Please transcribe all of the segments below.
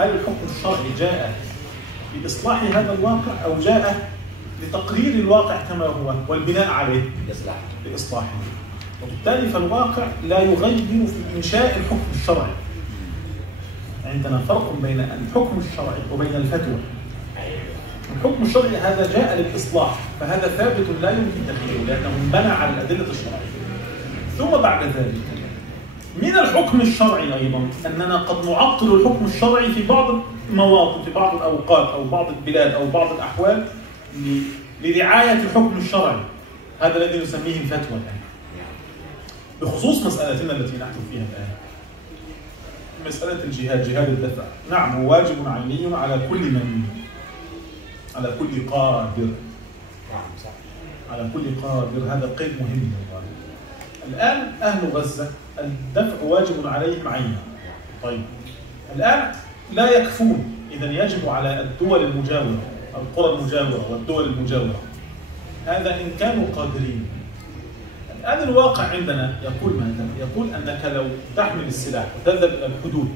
هل الحكم الشرعي جاء لإصلاح هذا الواقع أو جاء لتقرير الواقع كما هو والبناء عليه لإصلاحه؟ وبالتالي فالواقع لا يغير في إنشاء الحكم الشرعي. عندنا فرق بين الحكم الشرعي وبين الفتوى. الحكم الشرعي هذا جاء للإصلاح، فهذا ثابت لا يمكن تغييره لأنه انبنى على الأدلة الشرعية. ثم بعد ذلك من الحكم الشرعي أيضا أننا قد نعطل الحكم الشرعي في بعض المواطن، في بعض الأوقات أو بعض البلاد أو بعض الأحوال لرعاية الحكم الشرعي. هذا الذي نسميه الفتوى الآن. بخصوص مسألتنا التي نحن فيها الآن، مسألة الجهاد، جهاد الدفع، نعم هو واجب عيني على كل من، على كل قادر، على كل قادر. هذا قيد مهم للغاية. الآن أهل غزة الدفع واجب عليهم عينا. طيب الآن لا يكفون، إذن يجب على الدول المجاورة، القرى المجاورة والدول المجاورة، هذا إن كانوا قادرين. الآن الواقع عندنا يقول ماذا؟ يقول أنك لو تحمل السلاح وتذهب إلى الحدود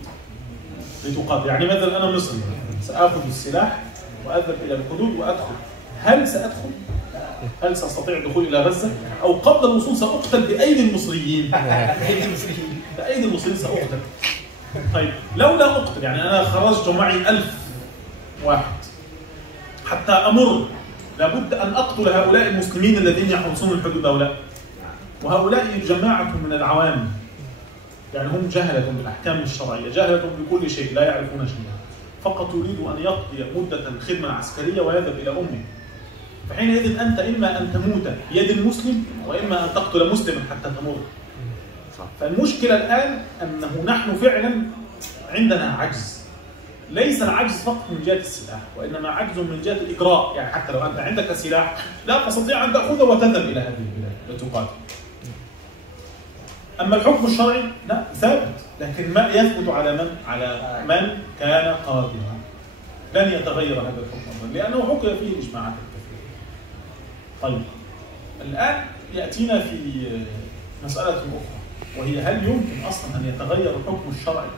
لتقاتل، يعني مثلا أنا مصري سآخذ السلاح وأذهب إلى الحدود وأدخل، هل سأدخل؟ هل سأستطيع الدخول إلى غزة؟ أو قبل الوصول سأقتل بأيدي المصريين؟ بأيدي المصريين سأقتل. طيب لو لا أقتل، يعني أنا خرجت معي 1000 واحد حتى أمر، لابد أن أقتل هؤلاء المسلمين الذين يحرسون الحدود هؤلاء، وهؤلاء جماعة من العوام، يعني هم جهلة بالأحكام الشرعية، جهلة بكل شيء، لا يعرفون شيئا، فقط يريد أن يقضي مدة خدمة عسكرية ويذهب إلى أمه. فحينئذ أنت إما أن تموت بيد المسلم وإما أن تقتل مسلما حتى تمر. فالمشكلة الآن أنه نحن فعلا عندنا عجز، ليس العجز فقط من جهة السلاح، وإنما عجز من جهة الإجراء. يعني حتى لو أنت عندك سلاح لا تستطيع أن تأخذه وتذهب إلى هذه البلاد لتقاتل. أما الحكم الشرعي لا ثابت، لكن ما يثبت على من؟ على من كان قادرا. لن يتغير هذا الحكم لأنه حكم فيه الإجماعات الكثيرة. طيب الآن يأتينا في مسألة أخرى، وهي هل يمكن أصلا أن يتغير الحكم الشرعي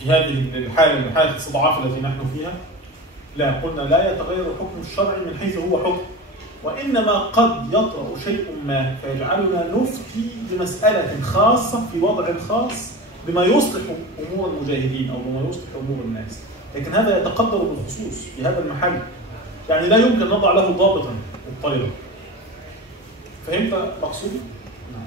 في هذه الحالة، حالة الاستضعاف التي نحن فيها؟ لا، قلنا لا يتغير الحكم الشرعي من حيث هو حكم، وإنما قد يطرأ شيء ما فيجعلنا نفتي بمسألة خاصة في وضع خاص بما يصلح أمور المجاهدين أو بما يصلح أمور الناس، لكن هذا يتقدر بالخصوص في هذا المحل، يعني لا يمكن نضع له ضابطا مضطردا. فهمت مقصودي؟ نعم.